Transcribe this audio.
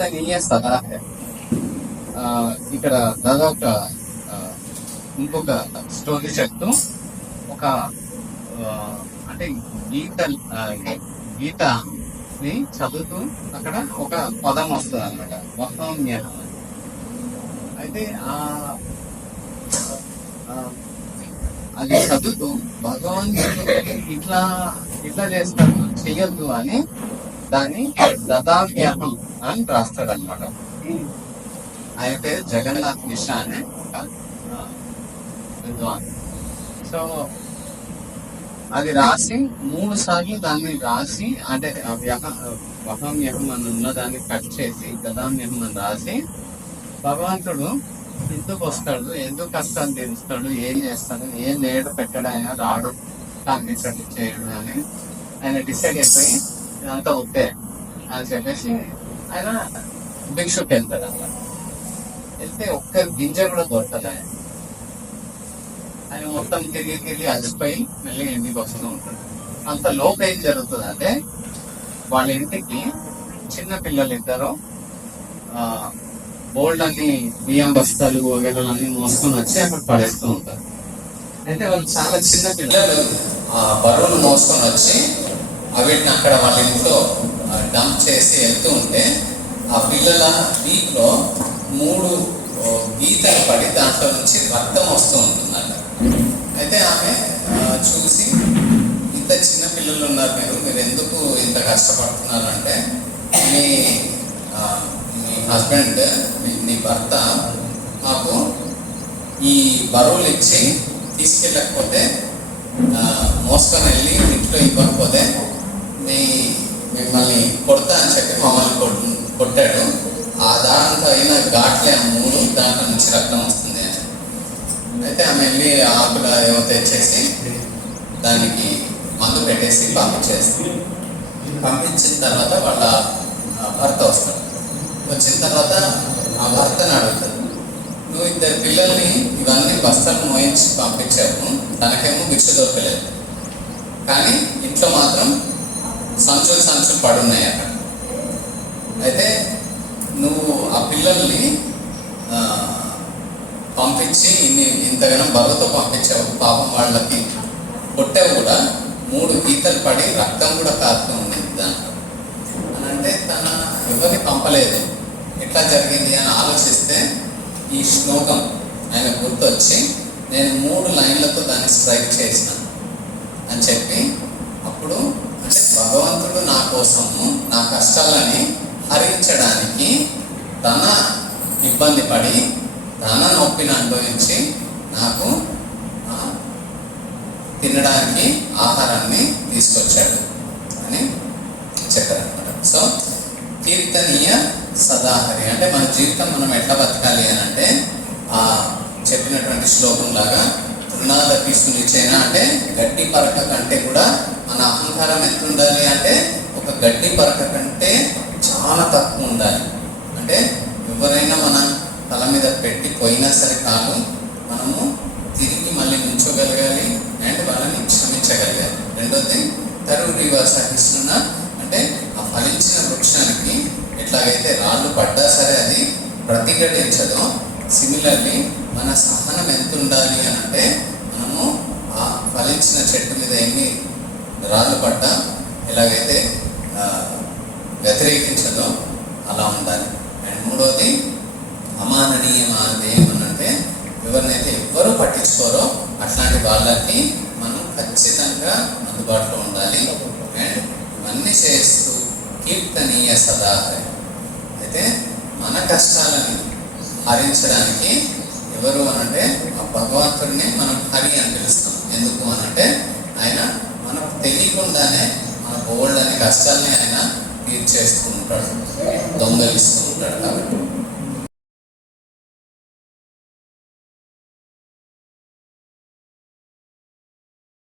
కీర్తనీయ సదా హై. ఇక్కడ దాదాపు ఇంకొక స్టోరీ చెప్తూ ఒక అంటే గీత గీత గీతని చదువుతూ అక్కడ ఒక పదం వస్తుంది అనమాట వహమ్యహం అయితే ఆ ఆ, అది చదువుతూ భగవంతుడు ఇట్లా ఇట్లా చేస్తాడు చెయ్యొద్దు అని దాన్ని దదావ్యాహం అని రాస్తాడు అనమాట ఆయన పేరు జగన్నాథ్ మిశ్రా అనే విద్వాన్. సో అది రాసి మూడు సార్లు దాన్ని రాసి అంటే వ్యహ- వహం యహం అని ఉన్న దాన్ని కట్ చేసి గదాం యహం అని రాసి భగవంతుడు ఎందుకు వస్తాడు ఎందుకు కష్టాలు తీరుస్తాడు ఏం చేస్తాడు ఏం లేడు పెట్టడు ఆయన రాడు కానీ చేయడు అని ఆయన డిసైడ్ అయిపోయి ఇదంతా ఒప్పే అని చెప్పేసి ఆయన భిక్షుకి వెళ్తాడు అలా. వెళ్తే ఒక్క గింజ కూడా దొరకదు ఆయన ఆయన మొత్తం తిరిగి తిరిగి అలసిపోయి మళ్ళీ ఇంటికి వస్తూ ఉంటాడు. అంత లోపు ఏం జరుగుతుంది అంటే వాళ్ళ ఇంటికి చిన్న పిల్లలు ఇద్దరు ఆ బోల్డ్ అన్ని బియ్యం బస్తాలు వగేరలు అన్ని మోసుకొని వచ్చి అక్కడ పడేస్తూ ఉంటారు. అయితే వాళ్ళు చాలా చిన్న పిల్లలు ఆ బరువులు మోసుకొని వచ్చి అవిటిని అక్కడ వాళ్ళ ఇంట్లో డంప్ చేసి వెళ్తూ ఉంటే ఆ పిల్లల వీక్లో మూడు గీతలు పడి దాంట్లో నుంచి రక్తం వస్తూ ఉంటుందంట. అయితే ఆమె చూసి ఇంత చిన్న పిల్లలు ఉన్నారు మీరు మీరు ఎందుకు ఇంత కష్టపడుతున్నారు అంటే మీ మీ హస్బెండ్ మీ నీ భర్త మాకు ఈ బరువులు ఇచ్చి తీసుకెళ్ళకపోతే మోసుకొని వెళ్ళి ఇంట్లో ఇవ్వకపోతే మీ మిమ్మల్ని కొడతా అని చెప్పి మమ్మల్ని కొట్- కొట్టాడు. ఆ దాంతో అయిన ఘాట్లే ఆ మూడు దాంట్లో నుంచి రక్తం వస్తుంది అని. అయితే ఆమె వెళ్ళి ఆకుల ఏమో తెచ్చేసి దానికి మందు పెట్టేసి పంపించేస్తుంది. పంపించిన తర్వాత వాళ్ళ భర్త వస్తాడు. వచ్చిన తర్వాత ఆ భర్తను అడుగుతాడు. నువ్వు ఇద్దరు పిల్లల్ని ఇవన్నీ బస్తాలు మోయించి పంపించావు. తనకేమో భిక్ష దొరకలేదు. కానీ సంచులు సంచులు పడున్నాయి అక్కడ. అయితే నువ్వు ఆ పిల్లల్ని పంపించి ఇన్ని ఇంతగానో బరువుతో పంపించావు పాపం వాళ్ళకి కొట్టావు కూడా మూడు గీతలు పడి రక్తం కూడా కారుతూ ఉంది దాంట్లో. అని అంటే తన ఎవరిని పంపలేదు. ఎట్లా జరిగింది అని ఆలోచిస్తే ఈ శ్లోకం ఆయన గుర్తొచ్చి నేను మూడు లైన్లతో దాన్ని స్ట్రైక్ చేసిన అని చెప్పి కోసము నా కష్టాలని హరించడానికి తన ఇబ్బంది పడి తన నొప్పిని అనుభవించి నాకు తినడానికి ఆహారాన్ని తీసుకొచ్చాడు అని చెప్పారనమాట సో కీర్తనీయ సదాహరి అంటే మన జీవితం మనం ఎట్లా బతకాలి అని అంటే ఆ చెప్పినటువంటి శ్లోకం లాగా తృణాద సునిచైన అంటే గట్టి పరక కంటే కూడా మన అహంకారం ఎంత ఉండాలి అంటే గడ్డి పరక కంటే చాలా తక్కువ ఉండాలి. అంటే ఎవరైనా మన తల మీద పెట్టి పోయినా సరే కాదు మనము తిరిగి మళ్ళీ ఉంచగలగాలి అండ్ వాళ్ళని క్షమించగలగాలి. రెండోది తరువు సహిస్తున్న అంటే ఆ ఫలించిన వృక్షానికి ఎట్లాగైతే రాళ్ళు పడ్డా సరే అది ప్రతిఘటించదో సిమిలర్లీ మన సహనం ఎంత ఉండాలి అని అంటే మనము ఆ ఫలించిన చెట్టు మీద ఎన్ని రాళ్ళు పడ్డా ఎలాగైతే వ్యతిరేకించదో అలా ఉండాలి. అండ్ మూడోది అమాననీయం అనేది ఏమనంటే ఎవరినైతే ఎవ్వరూ పట్టించుకోరో అట్లాంటి వాళ్ళకి మనం ఖచ్చితంగా అందుబాటులో ఉండాలి. అండ్ ఇవన్నీ చేస్తూ కీర్తనీయ సదా అయితే మన కష్టాలని హరించడానికి ఎవరు అనంటే ఆ భగవంతుడిని మనం హరి అని పిలుస్తాం. ఎందుకు అనంటే ఆయన మనకు తెలియకుండానే మన బోల్డ్ అనే కష్టాలని ఆయన తీర్చేస్తూ ఉంటాడు. దొంగలిస్తూ ఉంటాడు కాబట్టి